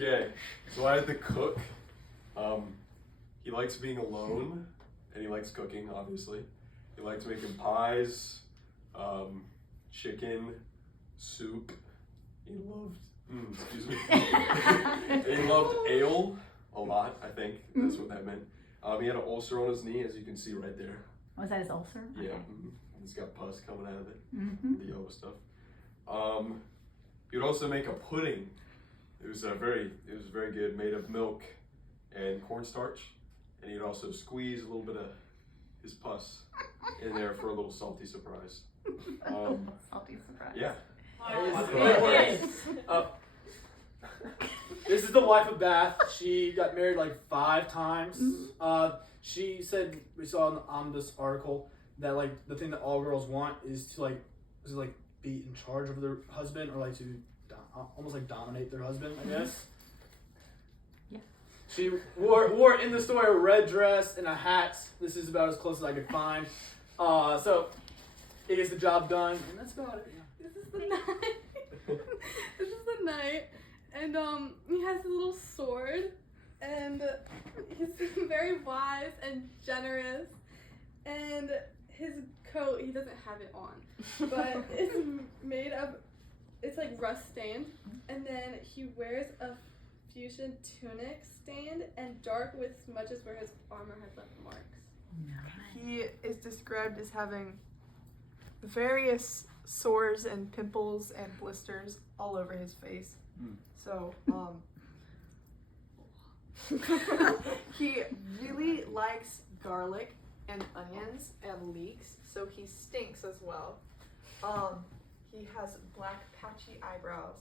Okay, so I had the cook. He likes being alone, and he likes cooking, obviously. He likes making pies, chicken, soup. He loved, excuse me. He loved ale a lot, I think. That's what that meant. He had an ulcer on his knee, as you can see right there. Was that his ulcer? Yeah, Okay. He's got pus coming out of it, the yellow stuff. He would also make a pudding. It was very good, made of milk and cornstarch, and he'd also squeeze a little bit of his pus in there for a little salty surprise. Salty surprise. Yeah. This is the wife of Bath. She got married like 5 times. She said, we saw on this article that like the thing that all girls want is to be in charge of their husband, or like to almost like dominate their husband, I guess. Yeah. She wore in the story a red dress and a hat. This is about as close as I could find. So it gets the job done, and that's about it. Yeah. This is the night. This is the night, and he has a little sword, and he's very wise and generous, and his coat, he doesn't have it on, but it's made of, it's like rust stained, and then he wears a fuchsia tunic stained and dark with smudges where his armor has left marks. He is described as having various sores and pimples and blisters all over his face. So, he really likes garlic and onions and leeks, so he stinks as well. He has black patchy eyebrows.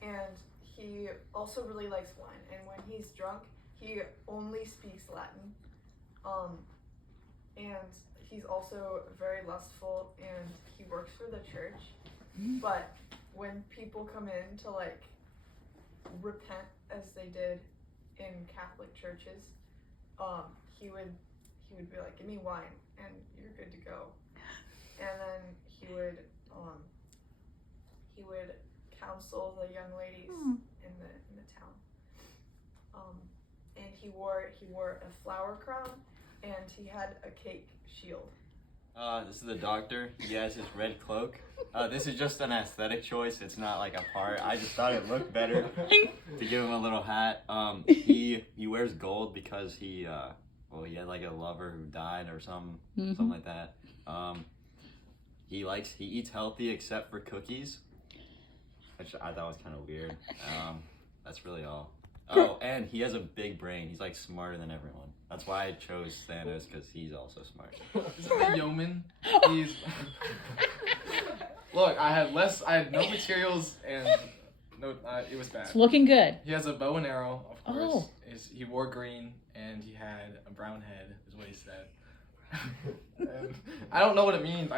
And he also really likes wine, and when he's drunk, he only speaks Latin. And he's also very lustful, and he works for the church. But when people come in to like repent, as they did in Catholic churches, he would be like, "Give me wine, and you're good to go." And then he would counsel the young ladies in the town. And he wore a flower crown, and he had a cake shield. This is the doctor. He has his red cloak. This is just an aesthetic choice. It's not like a part. I just thought it looked better to give him a little hat. He wears gold because he had like a lover who died or something like that. He eats healthy except for cookies, which I thought was kind of weird. That's really all. Oh, and he has a big brain. He's like smarter than everyone. That's why I chose Thanos, because he's also smart. This is the yeoman. He's look. I had no materials, and it was bad. It's looking good. He has a bow and arrow, of course. He wore green, and he had a brown head, is what he said. And I don't know what it means.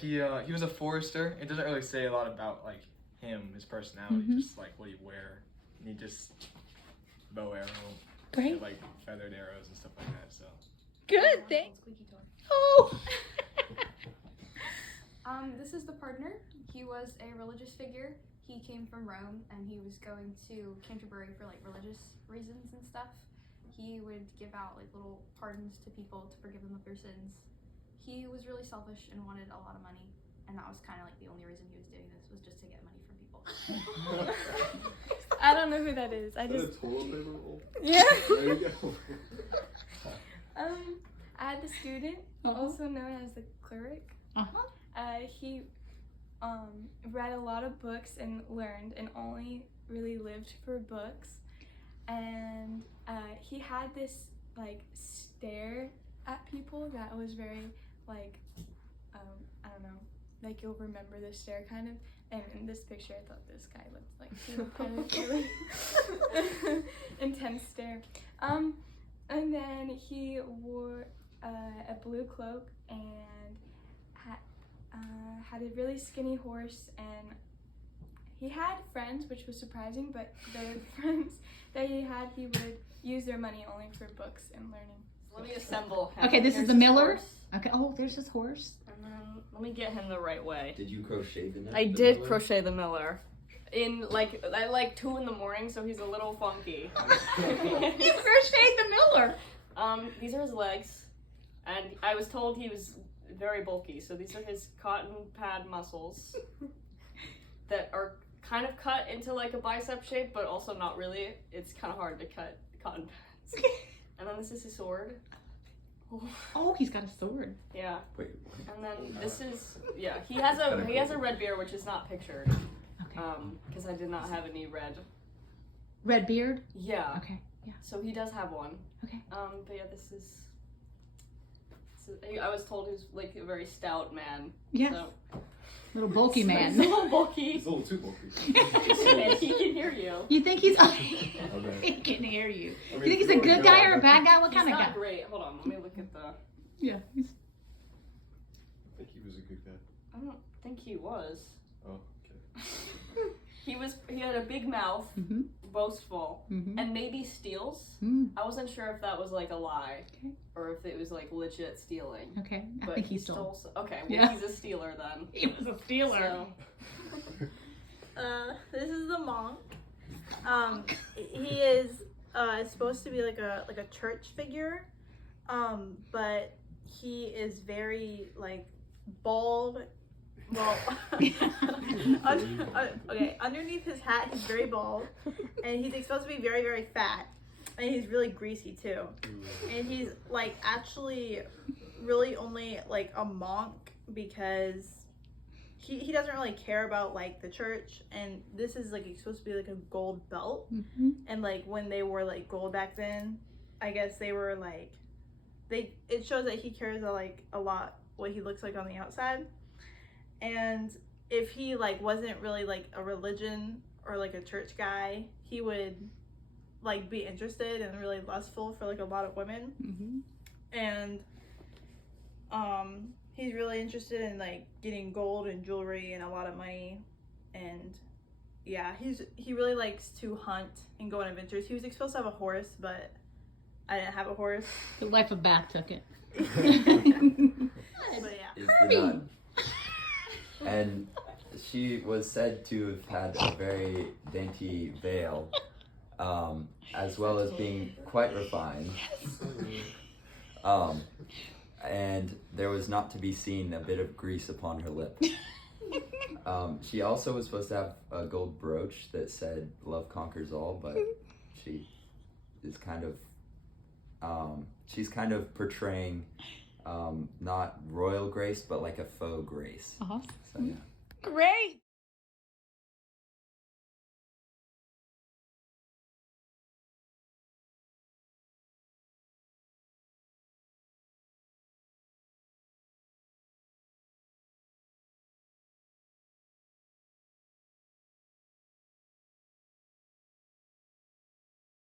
He was a forester. It doesn't really say a lot about like him, his personality, just like what he wear. And he just bow arrow, Great. like feathered arrows and stuff like that. So Good, thanks. Oh. This is the partner. He was a religious figure. He came from Rome, and he was going to Canterbury for like religious reasons and stuff. He would give out like little pardons to people to forgive them of their sins. He was really selfish and wanted a lot of money, and that was kind of like the only reason he was doing this, was just to get money from people. I don't know who that is. I Is that just a toilet paper roll? yeah. There you go. I had the student, also known as the cleric. He read a lot of books and learned, and only really lived for books. And he had this like stare at people that was very like I don't know, like you'll remember the stare kind of. And in this picture, I thought this guy looked like he kind of really intense stare. And then he wore a blue cloak and had a really skinny horse, and he had friends, which was surprising, but the friends that he had, he would use their money only for books and learning. Let me assemble him. Okay, this is the miller. Okay. Oh, there's his horse. And then Let me get him the right way. Did you crochet the I did crochet the Miller. In at like 2 in the morning, so he's a little funky. You crocheted the Miller. These are his legs, and I was told he was very bulky, so these are his cotton pad muscles that are kind of cut into like a bicep shape, but also not really. It's kind of hard to cut cotton pads. And then this is his sword. Oh, he's got a sword. Yeah. Wait. And then this is he has a red beard, which is not pictured. Okay. Because I did not have any red. Red beard? Yeah. Okay. Yeah. So he does have one. Okay. But yeah, this is I was told he's like a very stout man. Yeah. So. Little bulky man. He's a little bulky. He's a little too bulky. And he can hear you. You think he's... Okay. He can hear you. I mean, You think he's a good guy or a bad guy? What kind of He's guy? not great. Hold on, let me look at the... Yeah. I think he was a good guy. I don't think he was. Oh, okay. He had a big mouth, Mm-hmm. boastful, Mm-hmm. and maybe steals. Mm. I wasn't sure if that was like a lie, Okay. or if it was like legit stealing. Okay. I But think he stole. Okay, well Yeah. he's a stealer then. He was a stealer. So. This is the monk. He is supposed to be like a church figure, but he is very like bald. Well, okay. Underneath his hat, he's very bald, and he's supposed to be very, very fat, and he's really greasy too. And he's like actually really only like a monk because he doesn't really care about like the church, and this is like supposed to be like a gold belt. Mm-hmm. And like when they wore like gold back then, I guess they were like it shows that he cares a lot what he looks like on the outside. And if he like wasn't really like a religion or like a church guy, he would like be interested and really lustful for like a lot of women. Mm-hmm. And he's really interested in like getting gold and jewelry and a lot of money. And yeah, he really likes to hunt and go on adventures. He was supposed to have a horse, but I didn't have a horse. The life of Bath took it. But yeah. Is the nun. And she was said to have had a very dainty veil, as well as being quite refined. And there was not to be seen a bit of grease upon her lip. She also was supposed to have a gold brooch that said "Love conquers all," but she is kind of, she's kind of portraying not royal grace, but like a faux grace. Awesome. So yeah. Great.